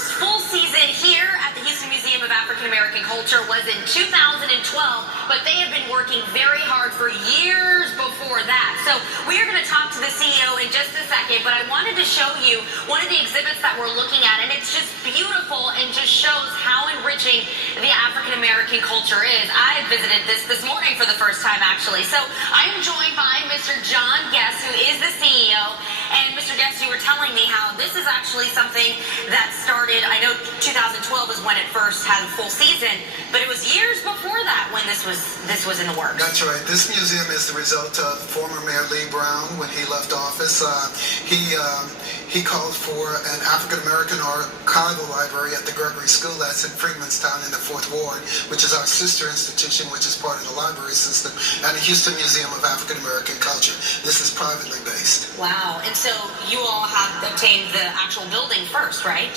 first full season here at the Houston Museum of African American Culture was in 2012, but they have been working very hard for years before that. So we are going to talk to the CEO in just a second, but I wanted to show you one of the exhibits that we're looking at, and it's just beautiful and just shows how enriching the African American culture is. I visited this morning for the first time, actually. So I am joined by Mr. John Guest, who is the CEO. And Mr. Guest, you were telling me how this is actually something that started, I know 2012 is when it first had a full season, but it was years before that when this was in the works. That's right. This museum is the result of former Mayor Lee Brown when he left office. He called for an African American archival library at the Gregory School that's in Freedmanstown in the 4th Ward, which is our sister institution, which is part of the library system, and the Houston Museum of African American Culture. This is privately based. Wow. And so you all have obtained the actual building first, right?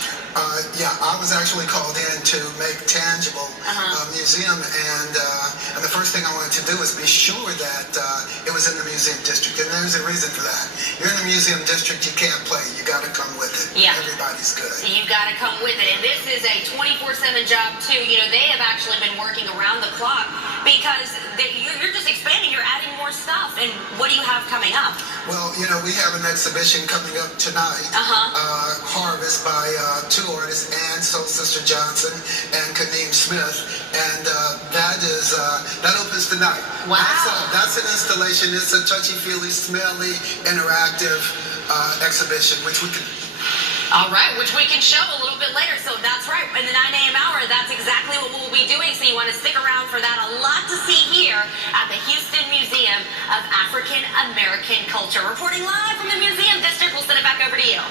Yeah, I was actually called in to make tangible museum, and the first thing I wanted to do was be sure that it was in the museum district, and there's a reason for that. You're in the museum district, you can't play. You got to come with it. Yeah. Everybody's good. You got to come with it, and this is a 24/7 job too. You know, they have actually been working around the clock because you're just expanding. You're adding more stuff. And what do you have coming up? Well, you know, we have an exhibition coming up tonight. Harvest by two artists, Ann Soul Sister Johnson and Kaneem Smith, and that opens tonight. Wow. That's an installation. It's a touchy-feely, smelly, interactive exhibition, which we can. All right, which we can show a little bit later. So that's right, in the 9 a.m. hour, that's exactly what we'll be doing. So you want to stick around for that. A lot to see here at the Houston Museum of African American Culture. Reporting live from the Museum District, we'll send it back over to you.